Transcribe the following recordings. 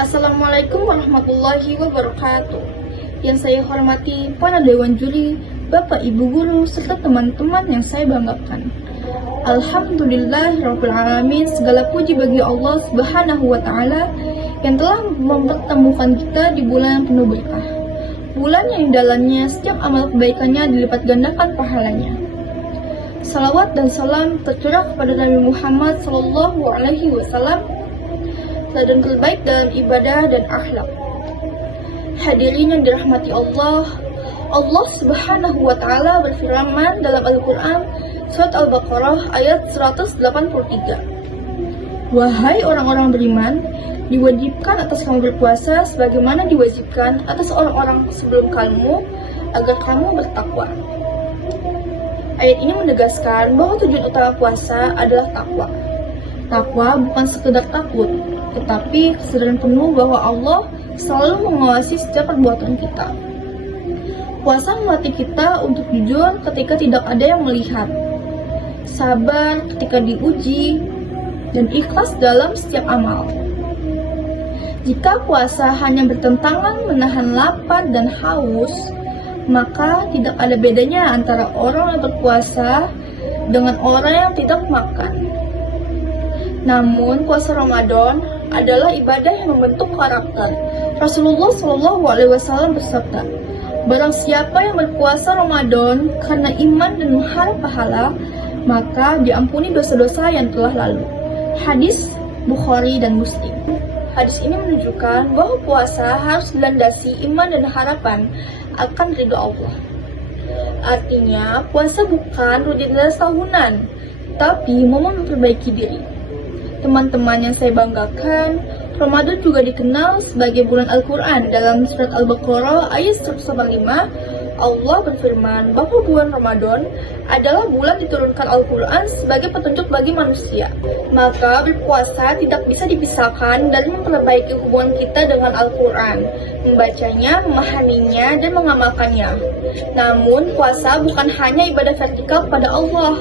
Assalamualaikum warahmatullahi wabarakatuh. Yang saya hormati para dewan juri, Bapak Ibu guru, serta teman-teman yang saya banggakan. Alhamdulillahirabbil alamin, segala puji bagi Allah Subhanahu wa taala yang telah mempertemukan kita di bulan yang penuh berkah. Bulan yang di dalamnya setiap amal kebaikannya dilipat gandakan pahalanya. Salawat dan salam tercurah kepada Nabi Muhammad SAW, teladan terbaik dalam ibadah dan akhlak. Hadirin yang dirahmati Allah, Allah Subhanahu wa taala berfirman dalam Al-Qur'an surat Al-Baqarah ayat 183. Wahai orang-orang beriman, diwajibkan atas kamu berpuasa sebagaimana diwajibkan atas orang-orang sebelum kamu agar kamu bertakwa. Ayat ini menegaskan bahwa tujuan utama puasa adalah takwa. Takwa bukan sekedar takut, tetapi kesadaran penuh bahwa Allah selalu mengawasi setiap perbuatan kita. Puasa melatih kita untuk jujur ketika tidak ada yang melihat, sabar ketika diuji, dan ikhlas dalam setiap amal. Jika puasa hanya bertentangan menahan lapar dan haus, maka tidak ada bedanya antara orang yang berpuasa dengan orang yang tidak makan. Namun, puasa Ramadan adalah ibadah yang membentuk karakter. Rasulullah SAW bersabda, barang siapa yang berpuasa Ramadan karena iman dan mengharap pahala, maka diampuni dosa-dosa yang telah lalu. Hadis Bukhari dan Muslim. Hadis ini menunjukkan bahwa puasa harus dilandasi iman dan harapan akan ridho Allah. Artinya, puasa bukan rutinitas tahunan, tapi momen memperbaiki diri. Teman-teman yang saya banggakan, Ramadan juga dikenal sebagai bulan Al-Quran. Dalam surat Al-Baqarah ayat 185, Allah berfirman bahwa bulan Ramadan adalah bulan diturunkan Al-Quran sebagai petunjuk bagi manusia. Maka berpuasa tidak bisa dipisahkan dari memperbaiki hubungan kita dengan Al-Quran, membacanya, memahaminya, dan mengamalkannya. Namun, puasa bukan hanya ibadah vertikal kepada Allah.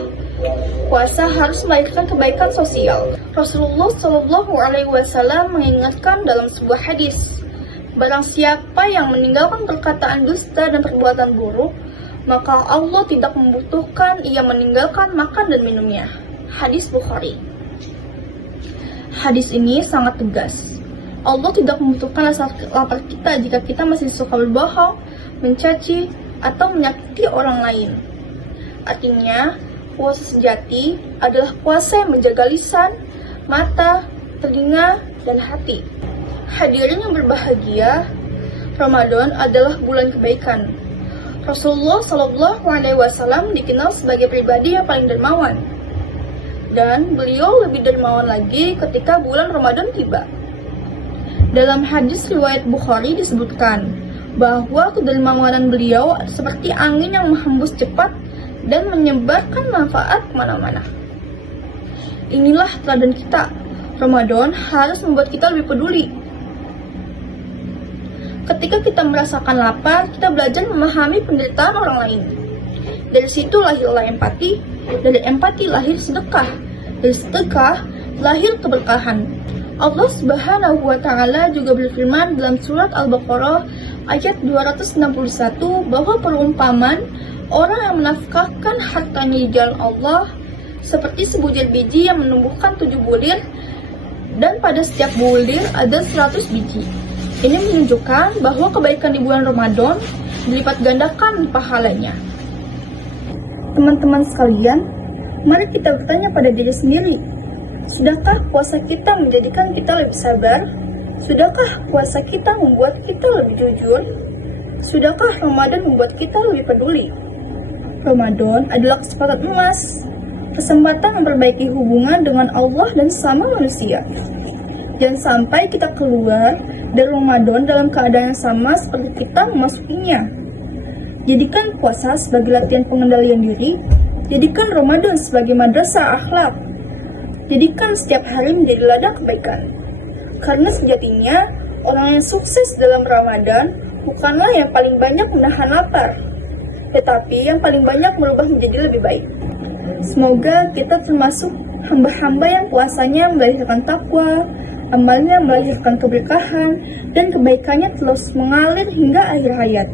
Puasa harus melahirkan kebaikan sosial. Rasulullah SAW mengingatkan dalam sebuah hadis, barang siapa yang meninggalkan perkataan dusta dan perbuatan buruk, maka Allah tidak membutuhkan ia meninggalkan makan dan minumnya. Hadis Bukhari. Hadis ini sangat tegas. Allah tidak membutuhkan rasa lapar kita jika kita masih suka berbohong, mencaci, atau menyakiti orang lain. Artinya, puasa sejati adalah puasa yang menjaga lisan, mata, telinga, dan hati. Hadirin yang berbahagia, Ramadan adalah bulan kebaikan. Rasulullah SAW dikenal sebagai pribadi yang paling dermawan, dan beliau lebih dermawan lagi ketika bulan Ramadan tiba. Dalam hadis riwayat Bukhari disebutkan bahwa kedermawanan beliau seperti angin yang menghembus cepat dan menyebarkan manfaat kemana-mana. Inilah teladan kita. Ramadan harus membuat kita lebih peduli. Ketika kita merasakan lapar, kita belajar memahami penderitaan orang lain. Dari situ lahirlah empati, dari empati lahir sedekah, dari sedekah lahir keberkahan. Allah Subhanahu wa taala juga berfirman dalam surat Al-Baqarah ayat 261 bahwa perumpamaan orang yang menafkahkan hartanya di jalan Allah seperti sebutir biji yang menumbuhkan 7 bulir, dan pada setiap bulir ada 100 biji. Ini menunjukkan bahwa kebaikan di bulan Ramadan dilipat gandakan pahalanya. Teman-teman sekalian, mari kita bertanya pada diri sendiri, sudahkah puasa kita menjadikan kita lebih sabar? Sudahkah puasa kita membuat kita lebih jujur? Sudahkah Ramadan membuat kita lebih peduli? Ramadan adalah kesempatan emas, kesempatan memperbaiki hubungan dengan Allah dan sama manusia. Jangan sampai kita keluar dari Ramadan dalam keadaan yang sama seperti kita memasukinya. Jadikan puasa sebagai latihan pengendalian diri, jadikan Ramadan sebagai madrasah akhlak, jadikan setiap hari menjadi ladang kebaikan. Karena sejatinya, orang yang sukses dalam Ramadan bukanlah yang paling banyak menahan lapar, tetapi yang paling banyak merubah menjadi lebih baik. Semoga kita termasuk hamba-hamba yang puasanya melahirkan takwa, Amalnya melahirkan keberkahan dan kebaikannya terus mengalir hingga akhir hayat.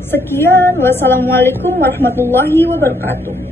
Sekian, wassalamualaikum warahmatullahi wabarakatuh.